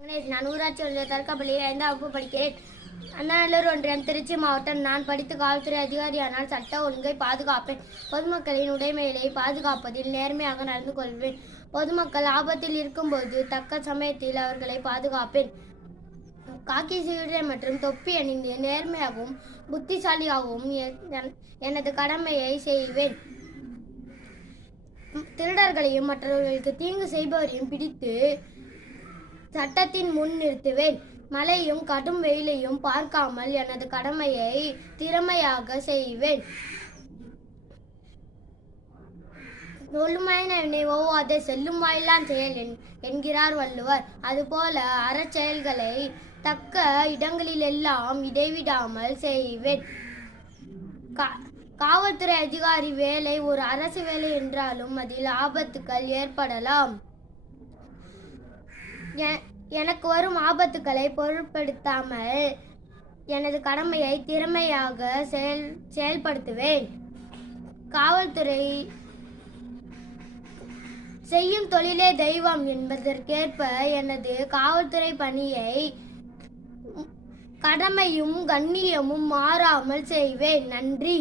நான் ஊராட்சி ஒன்றிய தற்காப்பள்ளியில் 5ஆம் வகுப்பு படிக்கிறேன். அண்ணாநல்லூர் ஒன்றியம், திருச்சி மாவட்டம். நான் படித்து காவல்துறை அதிகாரியானால் சட்ட ஒழுங்கை பாதுகாப்பேன். பொதுமக்களின் உடைமைகளை பாதுகாப்பதில் நேர்மையாக நடந்து கொள்வேன். பொதுமக்கள் ஆபத்தில் இருக்கும்போது தக்க சமயத்தில் அவர்களை பாதுகாப்பேன். காக்கி சீருடை மற்றும் தொப்பி அணிந்து நேர்மையாகவும் புத்திசாலியாகவும் எனது கடமையை செய்வேன். திருடர்களையும் மற்றவர்களுக்கு தீங்கு செய்பவரையும் பிடித்து சட்டத்தின் முன் நிறுத்துவேன். மழையும் கடும் வெயிலையும் பார்க்காமல் எனது கடமையை திறமையாக செய்வேன். சொல்லுமாயின நினைவோவாதே செல்லும் வாயிலான் செயல் என்கிறார் வள்ளுவர். அதுபோல அறச்செயல்களை தக்க இடங்களிலெல்லாம் இடைவிடாமல் செய்வேன். காவல்துறை அதிகாரி வேலை ஒரு அரசு வேலை என்றாலும் அதில் ஆபத்துக்கள் ஏற்படலாம். எனக்கு வரும் ஆபத்துக்களை பொருட்படுத்தாமல் எனது கடமையை திறமையாக செயல்படுத்துவேன். காவல்துறை செய்யும் தொழிலே தெய்வம் என்பதற்கேற்ப எனது காவல்துறை பணியை கடமையும் கண்ணியமும் மாறாமல் செய்வேன். நன்றி.